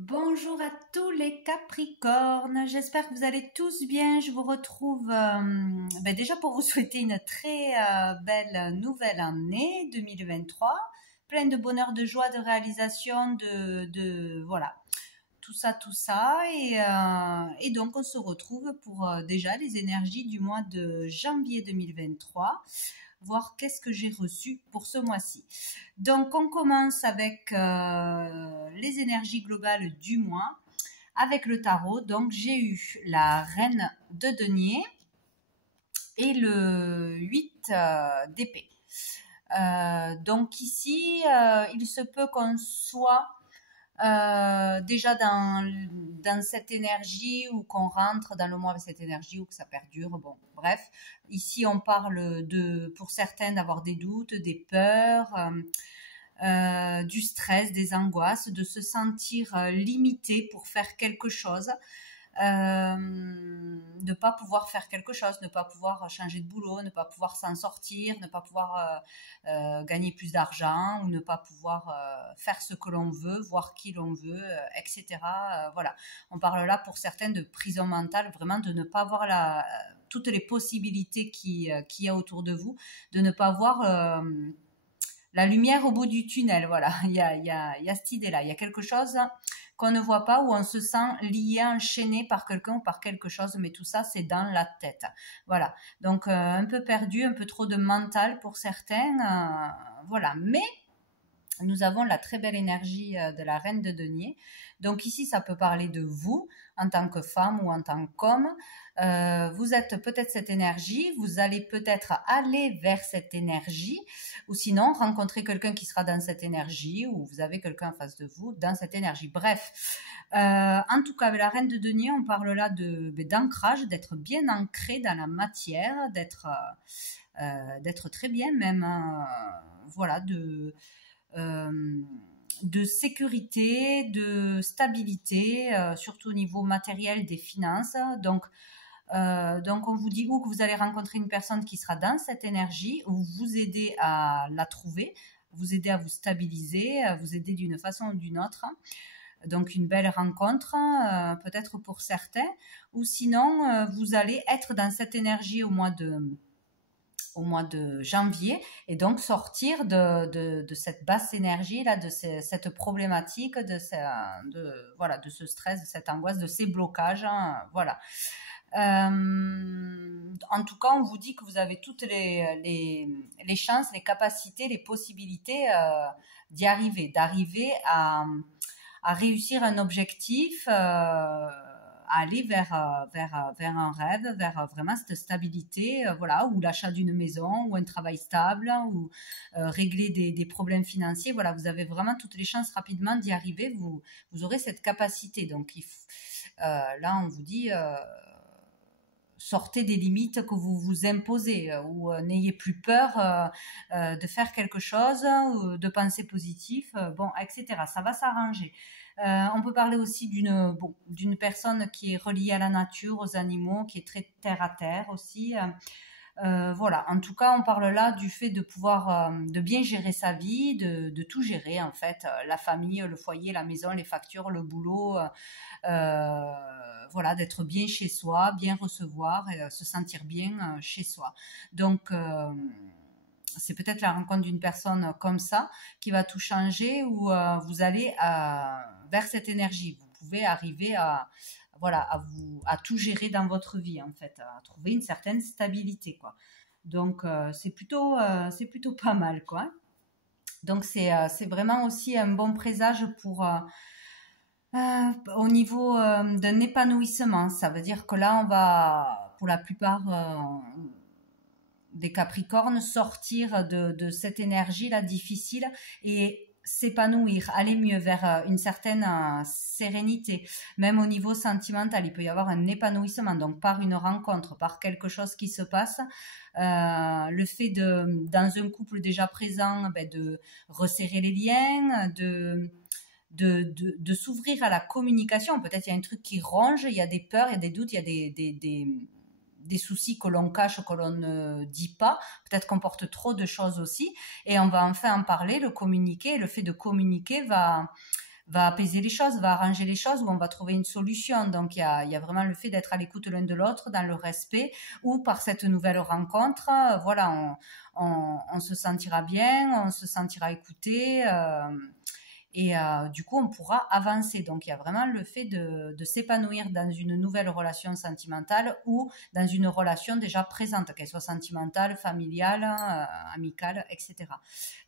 Bonjour à tous les Capricornes, j'espère que vous allez tous bien. Je vous retrouve déjà pour vous souhaiter une très belle nouvelle année 2023, pleine de bonheur, de joie, de réalisation, voilà, tout ça. Et donc on se retrouve pour déjà les énergies du mois de janvier 2023, voir qu'est-ce que j'ai reçu pour ce mois-ci. Donc on commence avec les énergies globales du mois, avec le tarot. Donc j'ai eu la reine de denier et le 8 d'épée. Donc ici, il se peut qu'on soit déjà dans cette énergie ou qu'on rentre dans le mois avec cette énergie ou que ça perdure. Bon, bref, ici on parle pour certains d'avoir des doutes, des peurs, du stress, des angoisses, de se sentir limité pour faire quelque chose. Ne pas pouvoir faire quelque chose, ne pas pouvoir changer de boulot, ne pas pouvoir s'en sortir, ne pas pouvoir gagner plus d'argent ou ne pas pouvoir faire ce que l'on veut, voir qui l'on veut, etc. Voilà, on parle là pour certains de prison mentale, vraiment de ne pas voir toutes les possibilités qu'il y a autour de vous, de ne pas voir la lumière au bout du tunnel. Voilà, il y a cette idée-là, il y a quelque chose qu'on ne voit pas, où on se sent lié, enchaîné par quelqu'un ou par quelque chose, mais tout ça, c'est dans la tête. Voilà, donc un peu perdu, un peu trop de mental pour certains, voilà, mais nous avons la très belle énergie de la reine de denier. Donc ici, ça peut parler de vous en tant que femme ou en tant qu'homme. Vous êtes peut-être cette énergie, vous allez peut-être aller vers cette énergie, ou sinon rencontrer quelqu'un qui sera dans cette énergie, ou vous avez quelqu'un en face de vous dans cette énergie. Bref, en tout cas, avec la reine de denier, on parle là d'ancrage, d'être bien ancré dans la matière, d'être très bien même, voilà, de sécurité, de stabilité, surtout au niveau matériel des finances. Donc on vous dit ou que vous allez rencontrer une personne qui sera dans cette énergie, ou vous aider à la trouver, vous aider à vous stabiliser, à vous aider d'une façon ou d'une autre. Donc une belle rencontre, peut-être pour certains, ou sinon vous allez être dans cette énergie au mois de janvier, et donc sortir de cette basse énergie là, de cette problématique, voilà, de ce stress, de cette angoisse, de ces blocages, hein, voilà. En tout cas, on vous dit que vous avez toutes les chances, les capacités, les possibilités d'arriver à réussir un objectif, à aller vers un rêve, vers vraiment cette stabilité, voilà, ou l'achat d'une maison, ou un travail stable, ou régler des problèmes financiers. Voilà, vous avez vraiment toutes les chances rapidement d'y arriver. Vous aurez cette capacité. Donc, là, on vous dit sortez des limites que vous vous imposez, ou n'ayez plus peur de faire quelque chose, ou de penser positif, bon, etc. Ça va s'arranger. On peut parler aussi d'une personne qui est reliée à la nature, aux animaux, qui est très terre à terre aussi. Voilà, en tout cas, on parle là du fait de pouvoir de bien gérer sa vie, de tout gérer en fait, la famille, le foyer, la maison, les factures, le boulot, voilà, d'être bien chez soi, bien recevoir et se sentir bien chez soi. Donc c'est peut-être la rencontre d'une personne comme ça qui va tout changer, où vous allez vers cette énergie. Vous pouvez arriver voilà, à tout gérer dans votre vie, en fait, à trouver une certaine stabilité, quoi. Donc c'est plutôt pas mal, quoi. Donc c'est vraiment aussi un bon présage au niveau d'un épanouissement. Ça veut dire que là, on va, pour la plupart des Capricornes, sortir de cette énergie-là difficile et s'épanouir, aller mieux vers une certaine sérénité. Même au niveau sentimental, il peut y avoir un épanouissement, donc par une rencontre, par quelque chose qui se passe. Le fait dans un couple déjà présent, de resserrer les liens, de s'ouvrir à la communication. Peut-être il y a un truc qui ronge, il y a des peurs, il y a des doutes, il y a des soucis que l'on cache, que l'on ne dit pas. Peut-être qu'on porte trop de choses aussi, et on va enfin en parler, le communiquer. Le fait de communiquer va va apaiser les choses, va arranger les choses, où on va trouver une solution. Donc il y a vraiment le fait d'être à l'écoute l'un de l'autre, dans le respect, ou par cette nouvelle rencontre, voilà, on se sentira bien, on se sentira écouté. Et du coup, on pourra avancer. Donc, il y a vraiment le fait de s'épanouir dans une nouvelle relation sentimentale ou dans une relation déjà présente, qu'elle soit sentimentale, familiale, amicale, etc.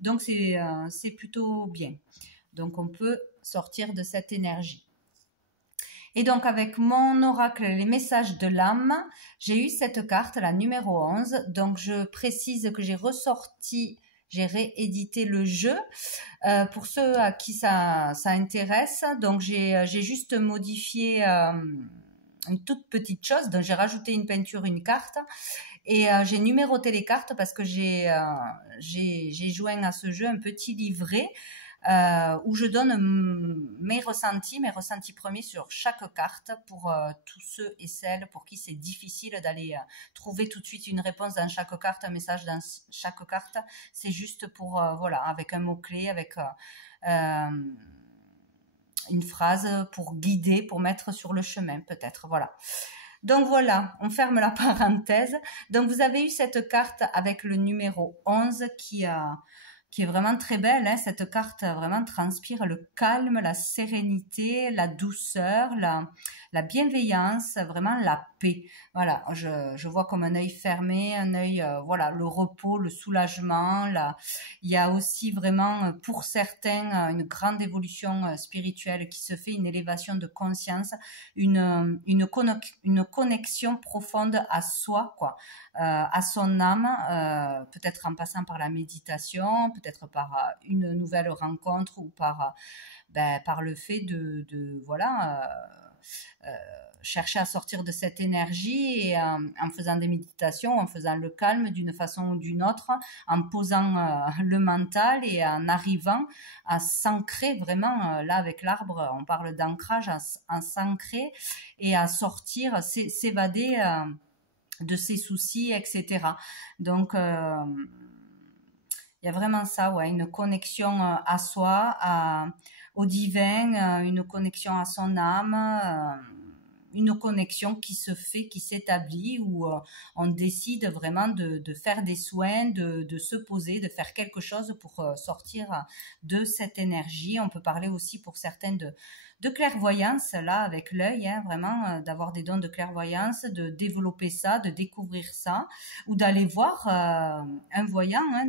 Donc, c'est plutôt bien. Donc, on peut sortir de cette énergie. Et donc, avec mon oracle, les messages de l'âme, j'ai eu cette carte, la numéro 11. Donc, je précise que j'ai réédité le jeu pour ceux à qui ça intéresse. Donc, j'ai juste modifié une toute petite chose. Donc, j'ai rajouté une peinture, une carte. Et j'ai numéroté les cartes parce que j'ai joint à ce jeu un petit livret où je donne mes ressentis premiers sur chaque carte pour tous ceux et celles pour qui c'est difficile d'aller trouver tout de suite une réponse dans chaque carte, un message dans chaque carte. C'est juste pour, voilà, avec un mot-clé, avec une phrase pour guider, pour mettre sur le chemin peut-être, voilà. Donc voilà, on ferme la parenthèse. Donc vous avez eu cette carte avec le numéro 11 qui est vraiment très belle. Hein. Cette carte vraiment transpire le calme, la sérénité, la douceur, la bienveillance, vraiment la paix. Voilà, je vois comme un œil fermé, un œil, voilà, le repos, le soulagement. Il y a aussi vraiment, pour certains, une grande évolution spirituelle qui se fait, une élévation de conscience, une connexion profonde à soi, quoi. À son âme, peut-être en passant par la méditation, peut-être par une nouvelle rencontre ou par le fait de voilà, chercher à sortir de cette énergie et en faisant des méditations, en faisant le calme d'une façon ou d'une autre, en posant le mental et en arrivant à s'ancrer vraiment, là avec l'arbre, on parle d'ancrage, à s'ancrer et à sortir, s'évader de ses soucis, etc. Donc, il y a vraiment ça, ouais, une connexion à soi, au divin, une connexion à son âme, une connexion qui se fait, qui s'établit, où on décide vraiment de faire des soins, de se poser, de faire quelque chose pour sortir de cette énergie. On peut parler aussi pour certains de clairvoyance, là, avec l'œil, hein, vraiment, d'avoir des dons de clairvoyance, de développer ça, de découvrir ça, ou d'aller voir un voyant, hein,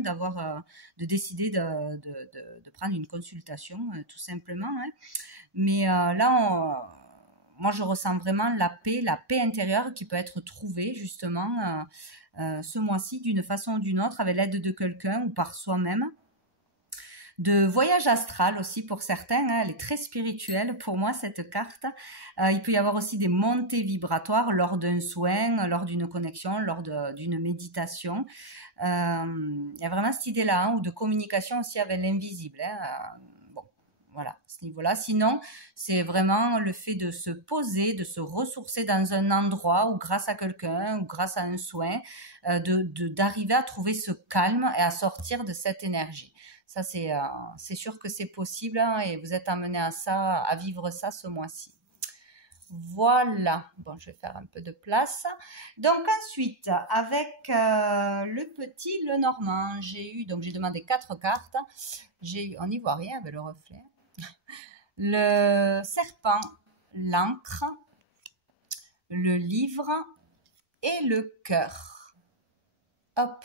de décider de prendre une consultation, tout simplement. Hein. Mais là, moi, je ressens vraiment la paix intérieure qui peut être trouvée, justement, ce mois-ci, d'une façon ou d'une autre, avec l'aide de quelqu'un ou par soi-même. De voyage astral aussi pour certains, hein, elle est très spirituelle pour moi cette carte. Il peut y avoir aussi des montées vibratoires lors d'un soin, lors d'une connexion, lors d'une méditation. Il y a vraiment cette idée-là, hein, ou de communication aussi avec l'invisible. Hein. Bon, voilà, à ce niveau-là. Sinon, c'est vraiment le fait de se poser, de se ressourcer dans un endroit ou grâce à quelqu'un ou grâce à un soin, d'arriver à trouver ce calme et à sortir de cette énergie. Ça, c'est sûr que c'est possible, hein, et vous êtes amené à vivre ça ce mois-ci. Voilà. Bon, je vais faire un peu de place. Donc ensuite, avec le petit Lenormand, j'ai demandé 4 cartes. On n'y voit rien avec le reflet. Le serpent, l'encre, le livre et le cœur. Hop.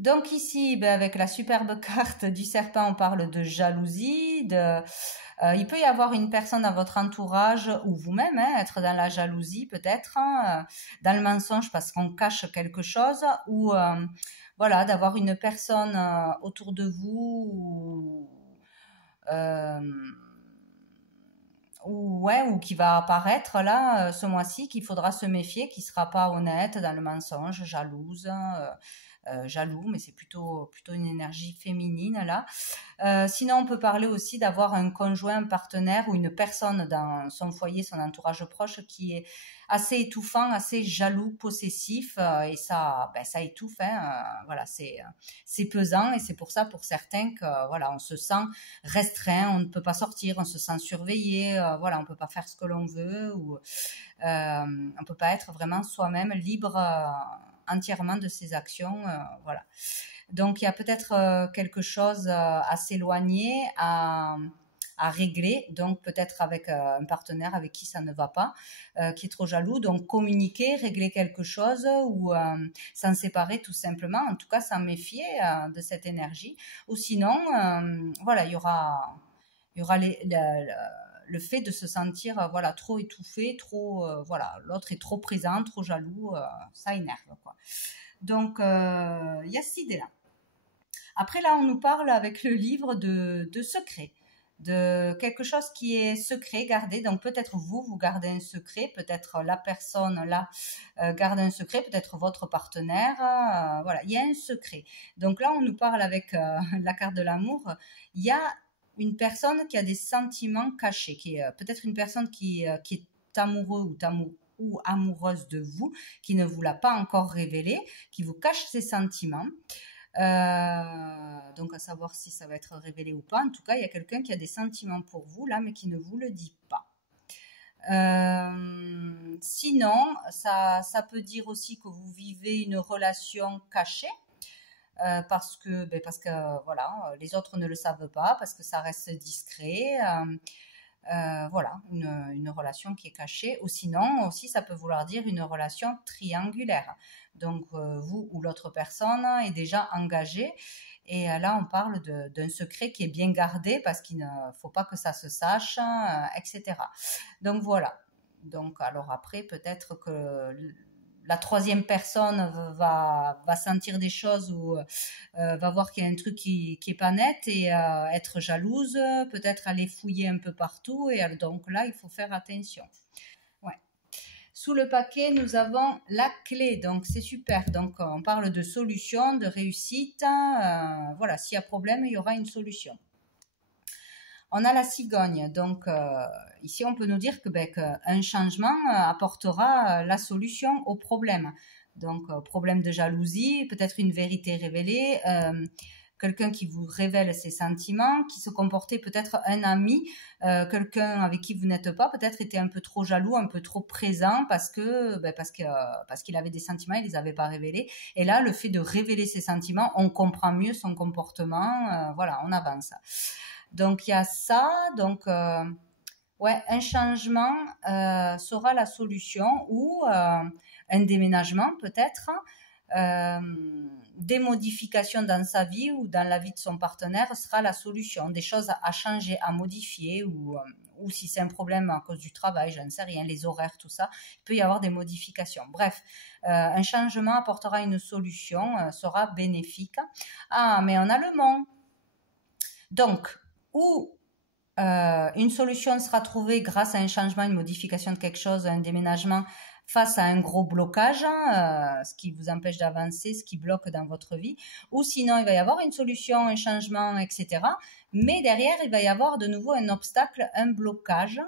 Donc ici, avec la superbe carte du serpent, on parle de jalousie, il peut y avoir une personne dans votre entourage ou vous-même, hein, être dans la jalousie peut-être, hein, dans le mensonge parce qu'on cache quelque chose, ou voilà, d'avoir une personne autour de vous ou qui va apparaître là ce mois-ci, qu'il faudra se méfier, qui sera pas honnête, dans le mensonge, jalouse, jaloux, mais c'est plutôt une énergie féminine là. Sinon, on peut parler aussi d'avoir un conjoint, un partenaire ou une personne dans son foyer, son entourage proche qui est assez étouffant, assez jaloux, possessif, et ça, ça étouffe. Hein, voilà, c'est pesant, et c'est pour ça, pour certains, que voilà, on se sent restreint, on ne peut pas sortir, on se sent surveillé, voilà, on peut pas faire ce que l'on veut, ou on peut pas être vraiment soi-même libre entièrement de ses actions, voilà. Donc il y a peut-être quelque chose à s'éloigner, à régler, donc peut-être avec un partenaire avec qui ça ne va pas, qui est trop jaloux, donc communiquer, régler quelque chose, ou s'en séparer tout simplement, en tout cas s'en méfier de cette énergie, ou sinon, voilà, il y aura le fait de se sentir voilà, trop étouffé, trop, voilà, l'autre est trop présent, trop jaloux, ça énerve, quoi. Donc, il y a cette idée-là. Après, là, on nous parle avec le livre de secret, de quelque chose qui est secret, gardé. Donc, peut-être vous gardez un secret, peut-être la personne là garde un secret, peut-être votre partenaire. Voilà, il y a un secret. Donc là, on nous parle avec la carte de l'amour. Il y a une personne qui a des sentiments cachés, qui est peut-être une personne qui est amoureux ou amoureuse de vous, qui ne vous l'a pas encore révélé, qui vous cache ses sentiments. Donc à savoir si ça va être révélé ou pas. En tout cas, il y a quelqu'un qui a des sentiments pour vous là, mais qui ne vous le dit pas. Sinon, ça peut dire aussi que vous vivez une relation cachée. Parce que voilà, les autres ne le savent pas, parce que ça reste discret. Voilà, une relation qui est cachée. Ou sinon, aussi, ça peut vouloir dire une relation triangulaire. Donc, vous ou l'autre personne est déjà engagée. Et là, on parle d'un secret qui est bien gardé parce qu'il ne faut pas que ça se sache, etc. Donc, voilà. Donc, alors après, peut-être que la troisième personne va sentir des choses ou va voir qu'il y a un truc qui est pas net et être jalouse, peut-être aller fouiller un peu partout, et donc là, il faut faire attention. Ouais. Sous le paquet, nous avons la clé, donc c'est super. Donc on parle de solution, de réussite. Voilà, s'il y a problème, il y aura une solution. On a la cigogne, donc ici on peut nous dire qu'un changement apportera la solution au problème. Donc problème de jalousie, peut-être une vérité révélée, quelqu'un qui vous révèle ses sentiments, qui se comportait peut-être un ami, quelqu'un avec qui vous n'êtes pas, peut-être était un peu trop jaloux, un peu trop présent parce qu'il avait des sentiments, il les avait pas révélés. Et là, le fait de révéler ses sentiments, on comprend mieux son comportement, voilà, on avance. Donc il y a ça, donc ouais, un changement sera la solution, ou un déménagement peut-être, des modifications dans sa vie ou dans la vie de son partenaire sera la solution, des choses à changer, à modifier, ou si c'est un problème à cause du travail, je ne sais rien, les horaires, tout ça, il peut y avoir des modifications. Bref, un changement apportera une solution, sera bénéfique. Ah, mais on a le mont. Donc, ou une solution sera trouvée grâce à un changement, une modification de quelque chose, un déménagement, face à un gros blocage, ce qui vous empêche d'avancer, ce qui bloque dans votre vie. Ou sinon, il va y avoir une solution, un changement, etc. Mais derrière, il va y avoir de nouveau un obstacle, un blocage.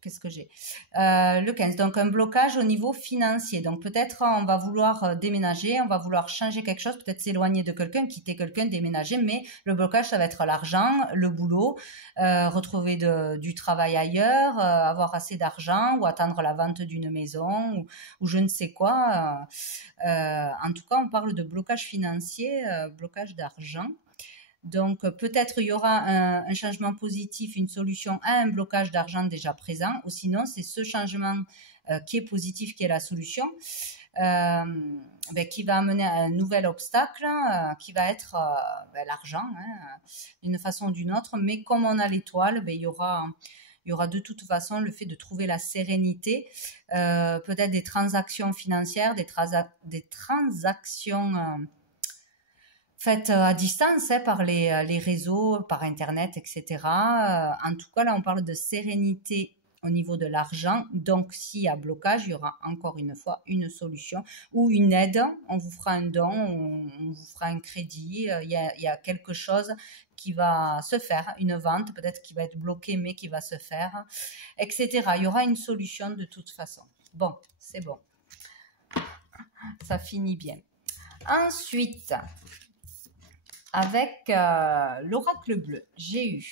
Qu'est-ce que j'ai le 15, donc un blocage au niveau financier. Donc peut-être on va vouloir déménager, on va vouloir changer quelque chose, peut-être s'éloigner de quelqu'un, quitter quelqu'un, déménager, mais le blocage, ça va être l'argent, le boulot, retrouver du travail ailleurs, avoir assez d'argent, ou attendre la vente d'une maison, ou je ne sais quoi. En tout cas, on parle de blocage financier, blocage d'argent. Donc peut-être il y aura un changement positif, une solution à un blocage d'argent déjà présent, ou sinon c'est ce changement qui est positif qui est la solution, qui va amener à un nouvel obstacle, qui va être l'argent, hein, d'une façon ou d'une autre. Mais comme on a l'étoile, il y aura de toute façon le fait de trouver la sérénité, peut-être des transactions financières, des transactions faites à distance, par les réseaux, par Internet, etc. En tout cas, là, on parle de sérénité au niveau de l'argent. Donc, s'il y a blocage, il y aura encore une fois une solution ou une aide. On vous fera un don, on vous fera un crédit. Il y a quelque chose qui va se faire, une vente peut-être qui va être bloquée, mais qui va se faire, etc. Il y aura une solution de toute façon. Bon, c'est bon. Ça finit bien. Ensuite, avec l'oracle bleu, j'ai eu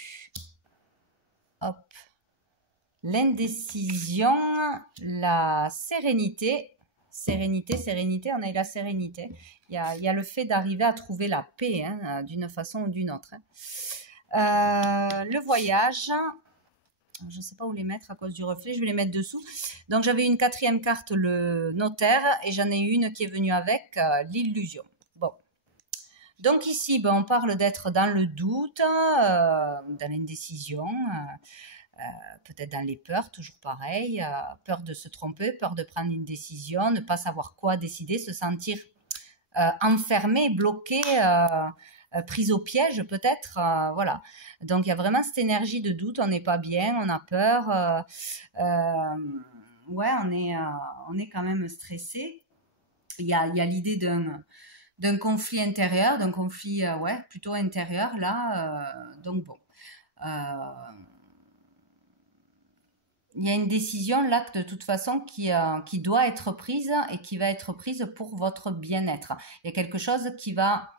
l'indécision, la sérénité. Sérénité, on a eu la sérénité. Il y a le fait d'arriver à trouver la paix, hein, d'une façon ou d'une autre. Le voyage, je ne sais pas où les mettre à cause du reflet, je vais les mettre dessous. Donc j'avais une 4e carte, le notaire, et j'en ai une qui est venue avec, l'illusion. Bon. Donc ici, on parle d'être dans le doute, dans l'indécision, peut-être dans les peurs, toujours pareil, peur de se tromper, peur de prendre une décision, ne pas savoir quoi décider, se sentir enfermé, bloqué, prise au piège peut-être, voilà. Donc il y a vraiment cette énergie de doute, on n'est pas bien, on a peur, ouais, on est quand même stressé. Il y a l'idée d'un conflit intérieur, d'un conflit ouais, plutôt intérieur là, donc bon. Il y a une décision là de toute façon qui doit être prise et qui va être prise pour votre bien-être. Il y a quelque chose qui va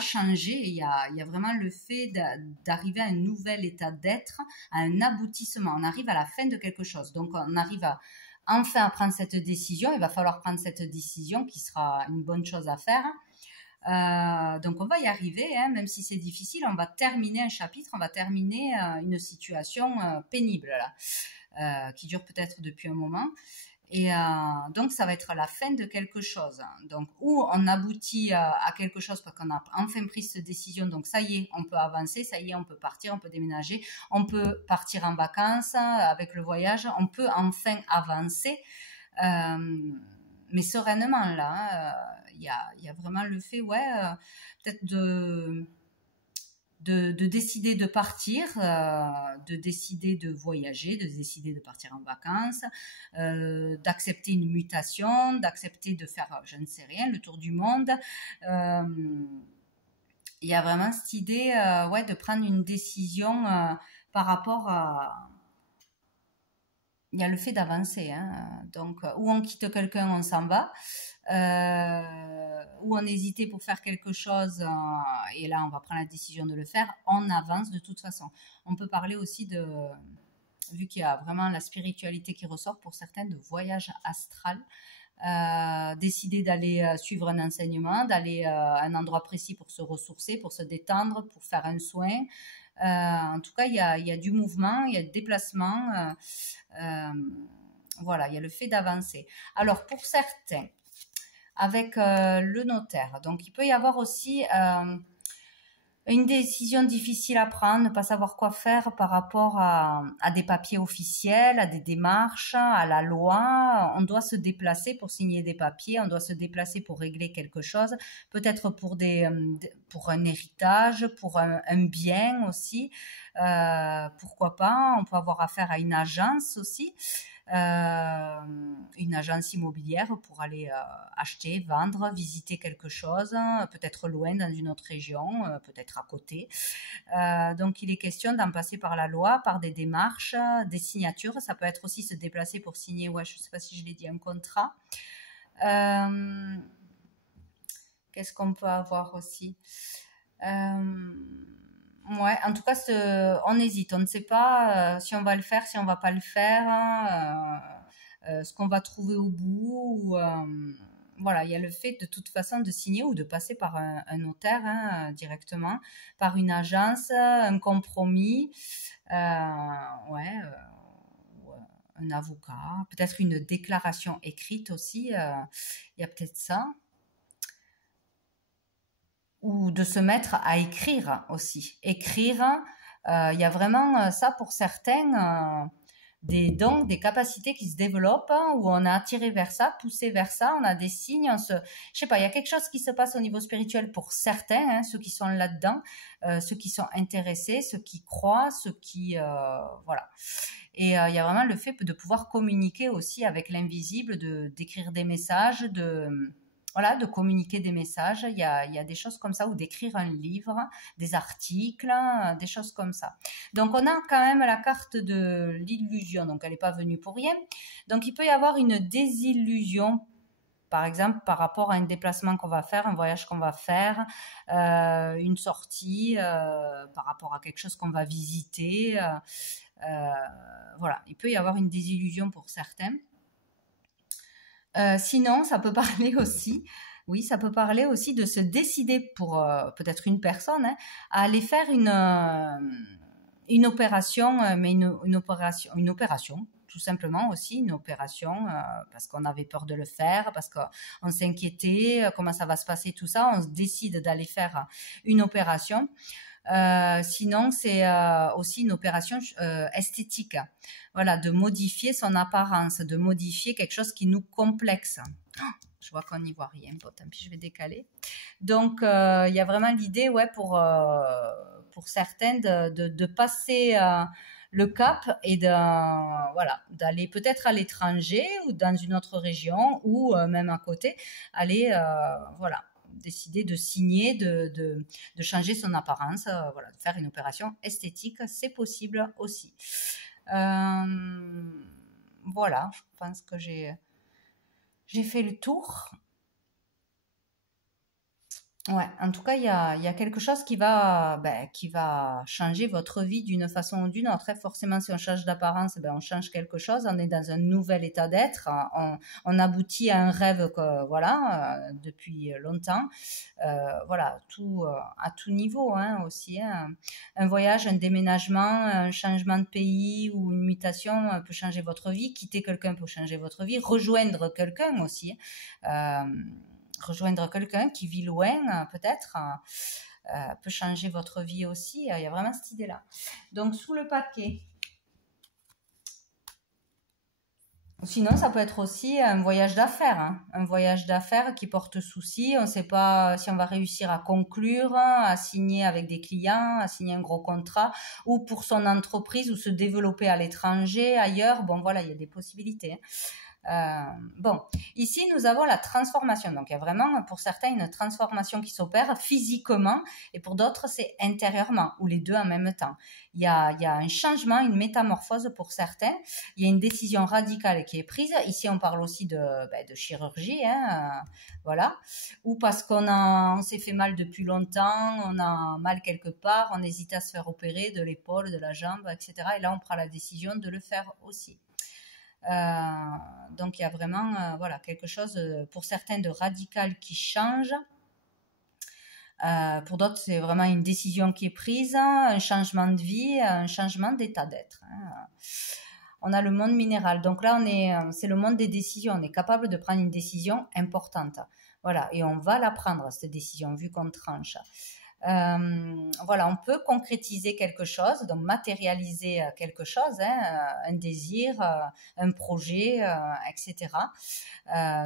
changer. Il y a vraiment le fait d'arriver à un nouvel état d'être, à un aboutissement. On arrive à la fin de quelque chose. Donc on arrive enfin à prendre cette décision. Il va falloir prendre cette décision qui sera une bonne chose à faire. Donc on va y arriver, hein, même si c'est difficile, on va terminer un chapitre, on va terminer une situation pénible là, qui dure peut-être depuis un moment. Et donc ça va être la fin de quelque chose. Donc où on aboutit à quelque chose parce qu'on a enfin pris cette décision. Donc ça y est, on peut avancer, ça y est, on peut partir, on peut déménager, on peut partir en vacances avec le voyage, on peut enfin avancer, mais sereinement là. Il y a vraiment le fait, ouais, peut-être de décider de partir, de décider de voyager, de décider de partir en vacances, d'accepter une mutation, d'accepter de faire, je ne sais rien, le tour du monde. Il y a vraiment cette idée, ouais, de prendre une décision par rapport à... Il y a le fait d'avancer, hein. Donc, où on quitte quelqu'un, on s'en va. Où on hésitait pour faire quelque chose et là on va prendre la décision de le faire, on avance de toute façon. On peut parler aussi de, vu qu'il y a vraiment la spiritualité qui ressort pour certains, de voyage astral, décider d'aller suivre un enseignement, d'aller à un endroit précis pour se ressourcer, pour se détendre, pour faire un soin. En tout cas, il y a du mouvement, il y a du déplacement, voilà, il y a le fait d'avancer. Alors pour certains, avec le notaire, donc il peut y avoir aussi une décision difficile à prendre, ne pas savoir quoi faire par rapport à des papiers officiels, à des démarches, à la loi. On doit se déplacer pour signer des papiers, on doit se déplacer pour régler quelque chose, peut-être pour un héritage, pour un bien aussi. Pourquoi pas, on peut avoir affaire à une agence aussi. Une agence immobilière pour aller acheter, vendre, visiter quelque chose, peut-être loin dans une autre région, peut-être à côté. Donc il est question d'en passer par la loi, par des démarches, des signatures. Ça peut être aussi se déplacer pour signer, ouais, je ne sais pas si je l'ai dit, un contrat. Qu'est-ce qu'on peut avoir aussi? Ouais, en tout cas, on hésite, on ne sait pas si on va le faire, si on va pas le faire, ce qu'on va trouver au bout. Voilà, il y a le fait de toute façon de signer ou de passer par un notaire, hein, directement, par une agence, un compromis, ouais, un avocat, peut-être une déclaration écrite aussi, il y a peut-être ça. Ou de se mettre à écrire aussi. Écrire, il y a vraiment ça pour certains, des dons, des capacités qui se développent, hein, où on est attiré vers ça, poussé vers ça, on a des signes, je sais pas, il y a quelque chose qui se passe au niveau spirituel pour certains, hein, ceux qui sont là-dedans, ceux qui sont intéressés, ceux qui croient, ceux qui, voilà. Et il y a vraiment le fait de pouvoir communiquer aussi avec l'invisible, d'écrire des messages, voilà, de communiquer des messages. Il y a des choses comme ça, ou d'écrire un livre, des articles, des choses comme ça. Donc, on a quand même la carte de l'illusion. Donc, elle n'est pas venue pour rien. Donc, il peut y avoir une désillusion, par exemple, par rapport à un déplacement qu'on va faire, un voyage qu'on va faire, une sortie, par rapport à quelque chose qu'on va visiter. Voilà, il peut y avoir une désillusion pour certains. Sinon, ça peut parler aussi, oui, ça peut parler aussi de se décider pour peut-être une personne, hein, à aller faire une opération, mais une opération, tout simplement aussi, une opération, parce qu'on avait peur de le faire, parce qu'on s'inquiétait, comment ça va se passer, tout ça, on se décide d'aller faire une opération. Sinon, c'est aussi une opération esthétique. Voilà, de modifier son apparence, de modifier quelque chose qui nous complexe. Oh, je vois qu'on n'y voit rien. Bon, tant pis, je vais décaler. Donc, il y a vraiment l'idée, ouais, pour certains, de passer le cap et voilà, d'aller peut-être à l'étranger ou dans une autre région ou même à côté, aller, voilà, décider de signer, de changer son apparence, voilà, de faire une opération esthétique, c'est possible aussi. Voilà, je pense que j'ai fait le tour. Ouais, en tout cas, il y a quelque chose qui va changer votre vie d'une façon ou d'une autre, hein. Forcément, si on change d'apparence, on change quelque chose. On est dans un nouvel état d'être. On aboutit à un rêve voilà, depuis longtemps. Voilà, à tout niveau, hein, aussi, hein. Un voyage, un déménagement, un changement de pays ou une mutation peut changer votre vie. Quitter quelqu'un peut changer votre vie. Rejoindre quelqu'un aussi. Rejoindre quelqu'un qui vit loin, peut-être, peut changer votre vie aussi. Il y a vraiment cette idée-là. Donc, sous le paquet. Sinon, ça peut être aussi un voyage d'affaires, hein. Un voyage d'affaires qui porte souci. On ne sait pas si on va réussir à conclure, à signer avec des clients, à signer un gros contrat, ou pour son entreprise, ou se développer à l'étranger, ailleurs. Bon, voilà, il y a des possibilités, hein. Bon, ici nous avons la transformation. Donc il y a vraiment pour certains une transformation qui s'opère physiquement et pour d'autres c'est intérieurement ou les deux en même temps. Il y a un changement, une métamorphose pour certains. Il y a une décision radicale qui est prise. Ici on parle aussi de chirurgie, hein, voilà. Ou parce on s'est fait mal depuis longtemps, on a mal quelque part, on hésite à se faire opérer de l'épaule, de la jambe, etc. Et là on prend la décision de le faire aussi. Donc il y a vraiment voilà, quelque chose pour certains de radical qui change. Pour d'autres, c'est vraiment une décision qui est prise, un changement de vie, un changement d'état d'être, hein. On a le monde minéral. Donc là, c'est le monde des décisions. On est capable de prendre une décision importante. Voilà, et on va la prendre, cette décision, vu qu'on tranche. Voilà, on peut concrétiser quelque chose, donc matérialiser quelque chose, hein, un désir, un projet, etc.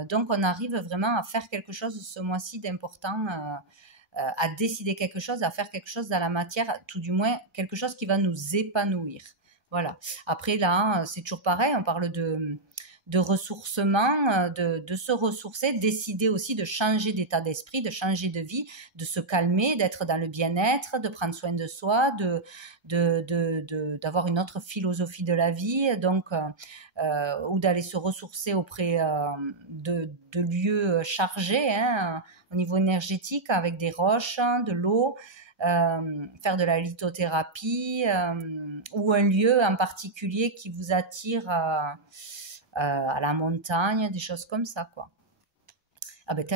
Donc on arrive vraiment à faire quelque chose ce mois-ci d'important, à décider quelque chose, à faire quelque chose dans la matière, tout du moins quelque chose qui va nous épanouir. Voilà. Après là, c'est toujours pareil, on parle de ressourcement, de se ressourcer, décider aussi de changer d'état d'esprit, de changer de vie, de se calmer, d'être dans le bien-être, de prendre soin de soi, d'avoir une autre philosophie de la vie, donc ou d'aller se ressourcer auprès de lieux chargés, hein, au niveau énergétique, avec des roches, de l'eau. Faire de la lithothérapie ou un lieu en particulier qui vous attire à la montagne, des choses comme ça, quoi. Ah ben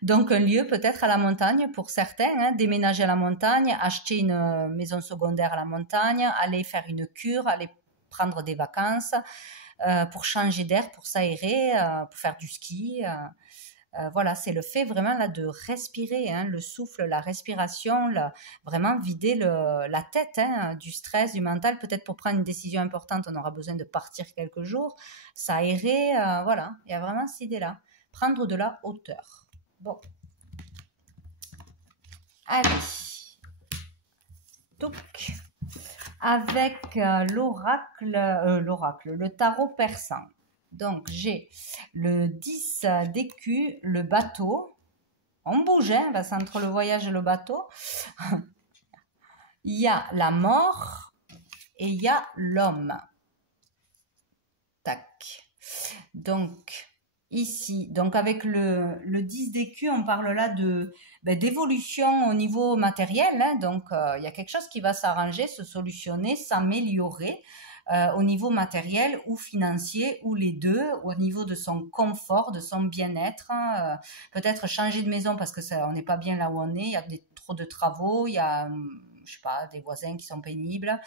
donc un lieu peut-être à la montagne pour certains, hein, déménager à la montagne, acheter une maison secondaire à la montagne, aller faire une cure, aller prendre des vacances pour changer d'air, pour s'aérer, pour faire du ski. Voilà, c'est le fait vraiment là de respirer, hein, le souffle, la respiration, vraiment vider la tête, hein, du stress, du mental. Peut-être pour prendre une décision importante, on aura besoin de partir quelques jours, s'aérer, voilà, il y a vraiment cette idée-là. Prendre de la hauteur. Bon, allez, donc, avec le tarot persan. Donc, j'ai le 10 d'écus, le bateau. On bouge, hein, là, c'est entre le voyage et le bateau. Il y a la mort et il y a l'homme. Tac. Donc, ici, donc avec le 10 d'écus, on parle là d'évolution au niveau matériel, hein. Donc, il y a quelque chose qui va s'arranger, se solutionner, s'améliorer au niveau matériel ou financier, ou les deux, au niveau de son confort, de son bien-être, hein. Peut-être changer de maison parce que on n'est pas bien là où on est, il y a trop de travaux, il y a, je sais pas, des voisins qui sont pénibles,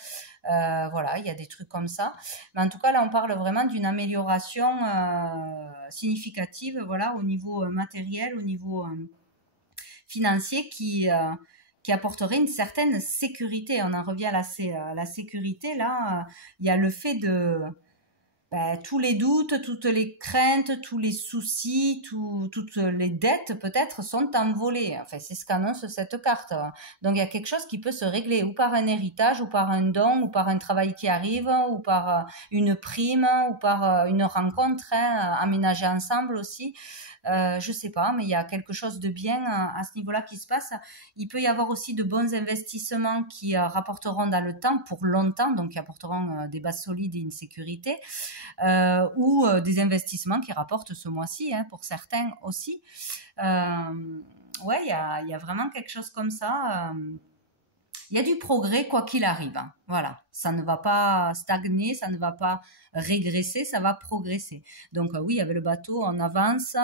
voilà, il y a des trucs comme ça. Mais en tout cas, là, on parle vraiment d'une amélioration significative, voilà, au niveau matériel, au niveau financier, qui apporterait une certaine sécurité. On en revient à la sécurité. Là, il y a le fait de tous les doutes, toutes les craintes, tous les soucis, toutes les dettes peut-être sont envolées. Enfin, c'est ce qu'annonce cette carte. Donc, il y a quelque chose qui peut se régler, ou par un héritage, ou par un don, ou par un travail qui arrive, ou par une prime, ou par une rencontre, hein, aménagée ensemble aussi. Je sais pas, mais il y a quelque chose de bien à ce niveau-là qui se passe. Il peut y avoir aussi de bons investissements qui rapporteront dans le temps, pour longtemps, donc qui apporteront des bases solides et une sécurité, ou des investissements qui rapportent ce mois-ci, hein, pour certains aussi. Ouais, il y a vraiment quelque chose comme ça. Il y a du progrès quoi qu'il arrive, hein. Voilà, ça ne va pas stagner, ça ne va pas régresser, ça va progresser. Donc oui, avec le bateau, on avance.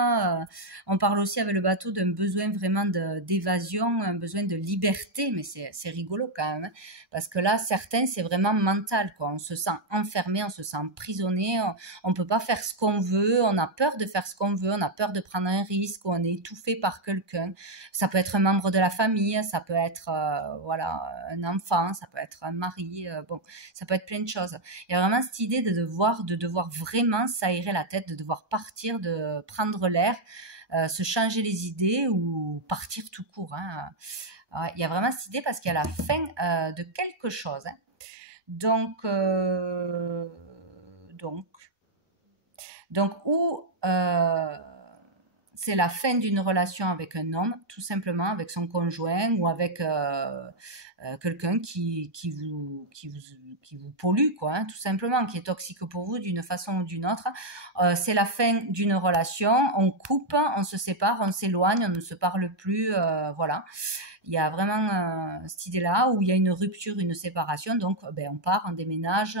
On parle aussi avec le bateau d'un besoin vraiment d'évasion, un besoin de liberté, mais c'est rigolo quand même, hein, parce que là, certains, c'est vraiment mental, quoi. On se sent enfermé, on se sent emprisonné, on peut pas faire ce qu'on veut, on a peur de faire ce qu'on veut, on a peur de prendre un risque, on est étouffé par quelqu'un. Ça peut être un membre de la famille, ça peut être voilà, un enfant, ça peut être un mari, bon, ça peut être plein de choses. Il y a vraiment cette idée de devoir vraiment s'aérer la tête, de devoir partir, de prendre l'air, se changer les idées ou partir tout court, hein. Il y a vraiment cette idée parce qu'il y a la fin de quelque chose, hein. Donc, où c'est la fin d'une relation avec un homme, tout simplement, avec son conjoint, ou avec quelqu'un qui vous pollue, quoi, hein, tout simplement, qui est toxique pour vous d'une façon ou d'une autre. C'est la fin d'une relation, on coupe, on se sépare, on s'éloigne, on ne se parle plus, voilà. Il y a vraiment cette idée-là où il y a une rupture, une séparation, donc on part, on déménage,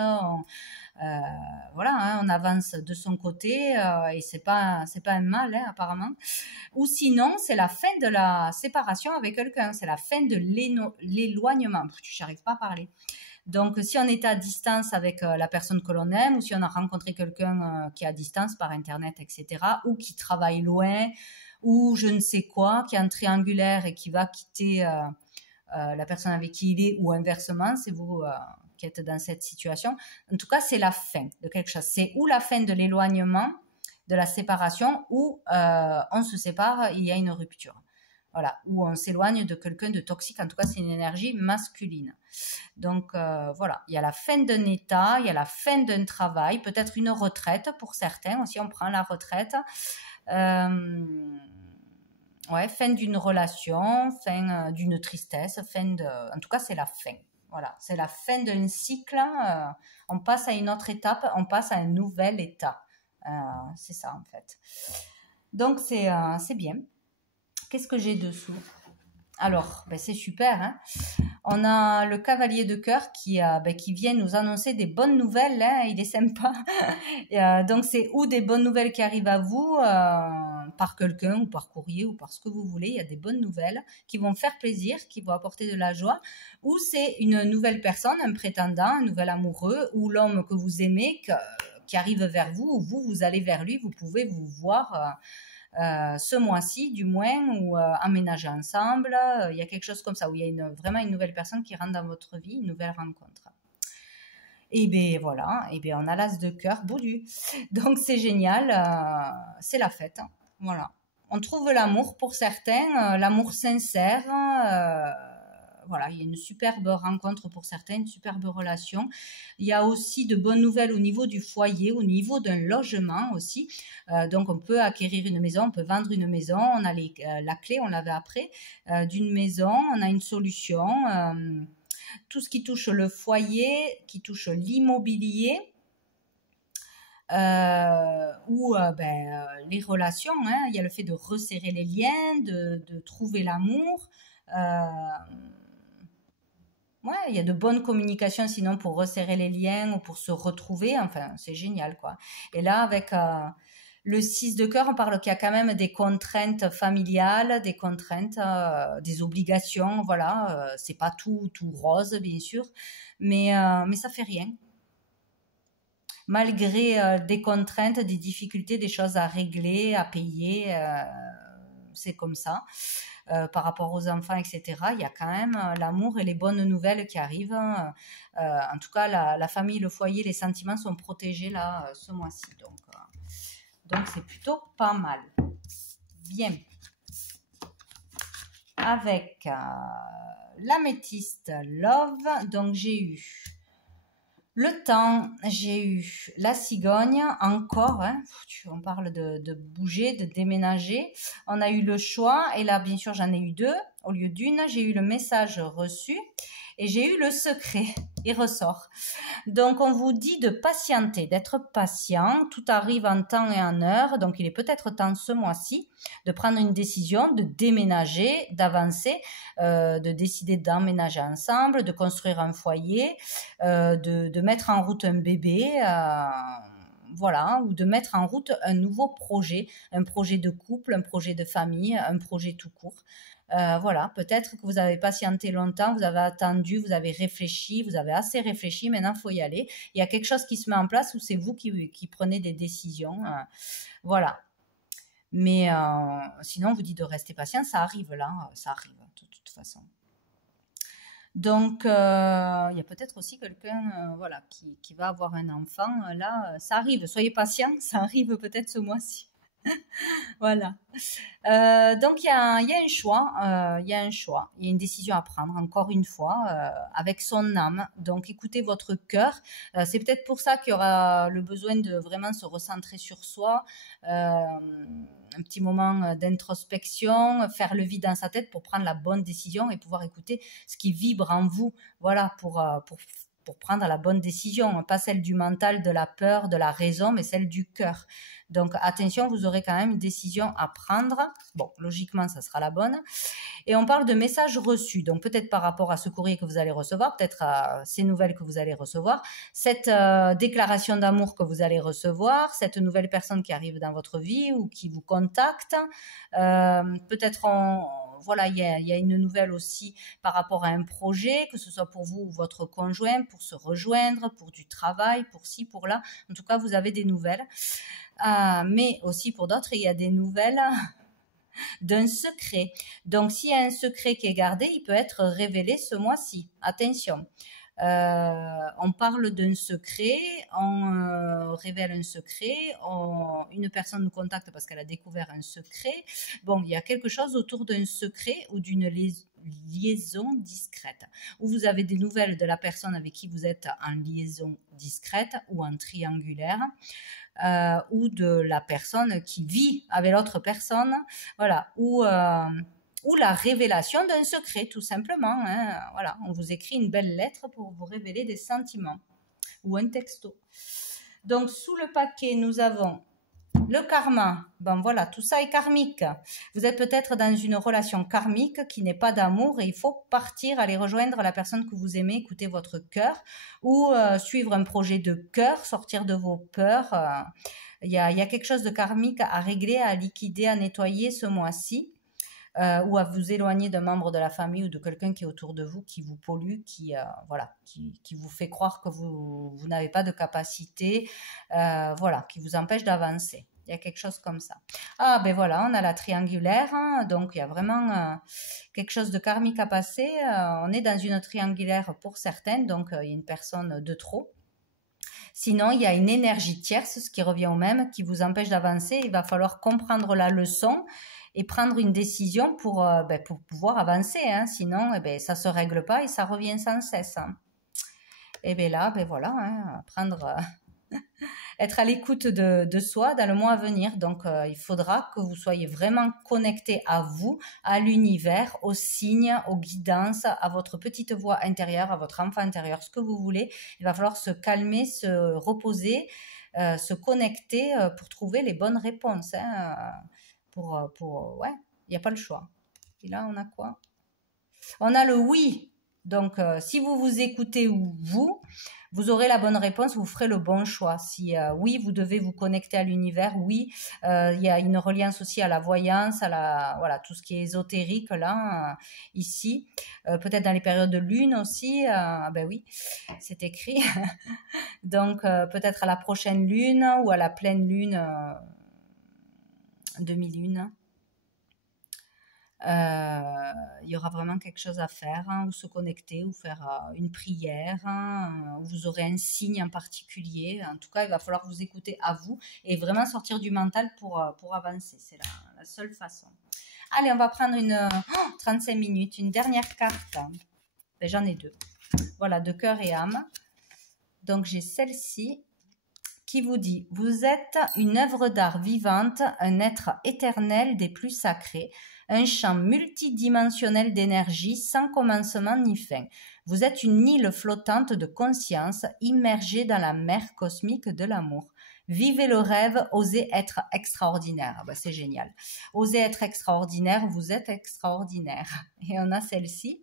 voilà, hein, on avance de son côté, et c'est pas un mal, hein, apparemment. Ou sinon, c'est la fin de la séparation avec quelqu'un, c'est la fin de l'éloignement. J'arrive pas à parler. Donc, si on est à distance avec la personne que l'on aime, ou si on a rencontré quelqu'un qui est à distance par Internet, etc., ou qui travaille loin, ou je ne sais quoi, qui est en triangulaire et qui va quitter la personne avec qui il est, ou inversement, c'est vous qui êtes dans cette situation. En tout cas, c'est la fin de quelque chose. C'est ou la fin de l'éloignement, de la séparation, ou on se sépare, il y a une rupture. Voilà, ou on s'éloigne de quelqu'un de toxique. En tout cas, c'est une énergie masculine. Donc, voilà, il y a la fin d'un état, il y a la fin d'un travail, peut-être une retraite pour certains aussi, on prend la retraite. Ouais, fin d'une relation, fin d'une tristesse, en tout cas, c'est la fin. Voilà, c'est la fin d'un cycle. On passe à une autre étape, on passe à un nouvel état. C'est ça, en fait. Donc, c'est bien. Qu'est-ce que j'ai dessous? Alors, c'est super, hein. On a le cavalier de cœur qui vient nous annoncer des bonnes nouvelles, hein. Il est sympa. Donc, c'est ou des bonnes nouvelles qui arrivent à vous par quelqu'un, ou par courrier, ou par ce que vous voulez. Il y a des bonnes nouvelles qui vont faire plaisir, qui vont apporter de la joie. Ou c'est une nouvelle personne, un prétendant, un nouvel amoureux, ou l'homme que vous aimez qui arrive vers vous, ou vous allez vers lui. Vous pouvez vous voir ce mois-ci, du moins, ou emménager ensemble. Il y a quelque chose comme ça, où il y a vraiment une nouvelle personne qui rentre dans votre vie, une nouvelle rencontre. Et bien voilà, et bien on a l'as de cœur boudu. Donc c'est génial, c'est la fête. Voilà. On trouve l'amour pour certains, l'amour sincère. Voilà, il y a une superbe rencontre pour certains, une superbe relation. Il y a aussi de bonnes nouvelles au niveau du foyer, au niveau d'un logement aussi. Donc on peut acquérir une maison, on peut vendre une maison, on a la clé, on l'avait après, d'une maison, on a une solution. Tout ce qui touche le foyer, qui touche l'immobilier, ou les relations, hein. Il y a le fait de resserrer les liens, de trouver l'amour. Ouais, il y a de bonnes communications sinon pour resserrer les liens ou pour se retrouver. Enfin, c'est génial, quoi. Et là, avec le 6 de cœur, on parle qu'il y a quand même des contraintes familiales, des contraintes, des obligations. Voilà, c'est pas tout rose, bien sûr, mais ça fait rien. Malgré des contraintes, des difficultés, des choses à régler, à payer, c'est comme ça. Par rapport aux enfants, etc., il y a quand même l'amour et les bonnes nouvelles qui arrivent. En tout cas, la famille, le foyer, les sentiments sont protégés là ce mois-ci. Donc c'est plutôt pas mal. Bien. Avec l'améthyste Love, donc j'ai eu le temps, j'ai eu la cigogne, encore, hein, on parle de bouger, de déménager. On a eu le choix, et là, bien sûr, j'en ai eu deux. Au lieu d'une, j'ai eu le message reçu et j'ai eu le secret. Il ressort. Donc, on vous dit de patienter, d'être patient. Tout arrive en temps et en heure. Donc, il est peut-être temps ce mois-ci de prendre une décision, de déménager, d'avancer, de décider d'emménager ensemble, de construire un foyer, de mettre en route un bébé, voilà, ou de mettre en route un nouveau projet, un projet de couple, un projet de famille, un projet tout court. Voilà, peut-être que vous avez patienté longtemps, vous avez attendu, vous avez réfléchi, vous avez assez réfléchi, maintenant il faut y aller. Il y a quelque chose qui se met en place où c'est vous qui prenez des décisions. Voilà. Mais sinon, on vous dit de rester patient, ça arrive là, ça arrive de toute façon. Donc, il y a peut-être aussi quelqu'un voilà, qui va avoir un enfant. Là, ça arrive, soyez patient, ça arrive peut-être ce mois-ci. Voilà. Donc il y a un choix, il y a un choix, il y a une décision à prendre encore une fois avec son âme. Donc écoutez votre cœur. C'est peut-être pour ça qu'il y aura le besoin de vraiment se recentrer sur soi, un petit moment d'introspection, faire le vide dans sa tête pour prendre la bonne décision et pouvoir écouter ce qui vibre en vous. Voilà pour prendre la bonne décision, pas celle du mental, de la peur, de la raison, mais celle du cœur. Donc attention, vous aurez quand même une décision à prendre. Bon, logiquement, ça sera la bonne. Et on parle de messages reçus. Donc peut-être par rapport à ce courrier que vous allez recevoir, peut-être à ces nouvelles que vous allez recevoir, cette déclaration d'amour que vous allez recevoir, cette nouvelle personne qui arrive dans votre vie ou qui vous contacte. Peut-être voilà, il y a une nouvelle aussi par rapport à un projet, que ce soit pour vous ou votre conjoint, pour se rejoindre, pour du travail, pour ci, pour là. En tout cas, vous avez des nouvelles. Mais aussi pour d'autres, il y a des nouvelles d'un secret. Donc, s'il y a un secret qui est gardé, il peut être révélé ce mois-ci. Attention. On parle d'un secret, on révèle un secret, une personne nous contacte parce qu'elle a découvert un secret. Bon, il y a quelque chose autour d'un secret ou d'une liaison discrète, où vous avez des nouvelles de la personne avec qui vous êtes en liaison discrète ou en triangulaire. Ou de la personne qui vit avec l'autre personne, voilà, ou la révélation d'un secret, tout simplement. Hein. Voilà, on vous écrit une belle lettre pour vous révéler des sentiments, ou un texto. Donc, sous le paquet, nous avons le karma. Bon, voilà, tout ça est karmique. Vous êtes peut-être dans une relation karmique qui n'est pas d'amour et il faut partir, aller rejoindre la personne que vous aimez, écouter votre cœur ou suivre un projet de cœur, sortir de vos peurs. Il y a quelque chose de karmique à régler, à liquider, à nettoyer ce mois-ci. Ou à vous éloigner d'un membre de la famille ou de quelqu'un qui est autour de vous, qui vous pollue, qui vous fait croire que vous n'avez pas de capacité, voilà, qui vous empêche d'avancer. Il y a quelque chose comme ça. Ah, ben voilà, on a la triangulaire, hein, donc il y a vraiment quelque chose de karmique à passer. On est dans une triangulaire pour certaines, donc il y a une personne de trop. Sinon, il y a une énergie tierce, ce qui revient au même, qui vous empêche d'avancer. Il va falloir comprendre la leçon et prendre une décision pour pouvoir avancer. Hein. Sinon, ça ne se règle pas et ça revient sans cesse. Hein. Et bien là, voilà, hein, prendre... être à l'écoute de soi dans le mois à venir. Donc, il faudra que vous soyez vraiment connecté à vous, à l'univers, aux signes, aux guidances, à votre petite voix intérieure, à votre enfant intérieur, ce que vous voulez. Il va falloir se calmer, se reposer, se connecter pour trouver les bonnes réponses. Hein, ouais, il n'y a pas le choix. Et là, on a quoi? On a le oui. Donc, si vous vous écoutez vous aurez la bonne réponse, vous ferez le bon choix. Si oui, vous devez vous connecter à l'univers, oui, il y a une reliance aussi à la voyance, voilà, tout ce qui est ésotérique là, ici. Peut-être dans les périodes de lune aussi, ben oui, c'est écrit. Donc, peut-être à la prochaine lune ou à la pleine lune, demi-lune. Il y aura vraiment quelque chose à faire, hein, ou se connecter, ou faire une prière, hein, vous aurez un signe en particulier. En tout cas, il va falloir vous écouter à vous et vraiment sortir du mental pour avancer. C'est la seule façon. Allez, on va prendre 35 minutes, une dernière carte. Ben, j'en ai deux. Voilà, de cœur et âme. Donc, j'ai celle-ci qui vous dit « Vous êtes une œuvre d'art vivante, un être éternel des plus sacrés, un champ multidimensionnel d'énergie sans commencement ni fin. Vous êtes une île flottante de conscience immergée dans la mer cosmique de l'amour. Vivez le rêve, osez être extraordinaire. » Ben, c'est génial. Osez être extraordinaire, vous êtes extraordinaire. Et on a celle-ci.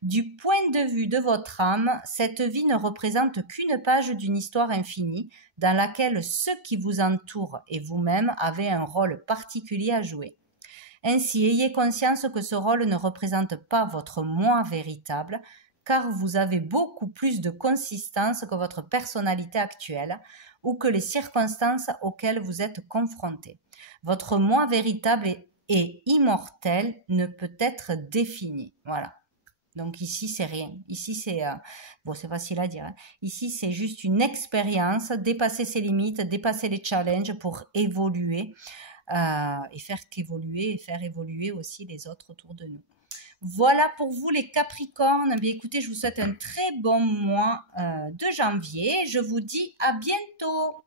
Du point de vue de votre âme, cette vie ne représente qu'une page d'une histoire infinie dans laquelle ceux qui vous entourent et vous-même avez un rôle particulier à jouer. Ainsi, ayez conscience que ce rôle ne représente pas votre moi véritable, car vous avez beaucoup plus de consistance que votre personnalité actuelle ou que les circonstances auxquelles vous êtes confronté. Votre moi véritable et immortel ne peut être défini. Voilà. Donc ici, c'est rien. Ici, c'est c'est facile à dire. Hein. Ici, c'est juste une expérience, dépasser ses limites, dépasser les challenges pour évoluer et faire évoluer aussi les autres autour de nous. Voilà pour vous les Capricornes. Bien, écoutez, je vous souhaite un très bon mois de janvier. Je vous dis à bientôt.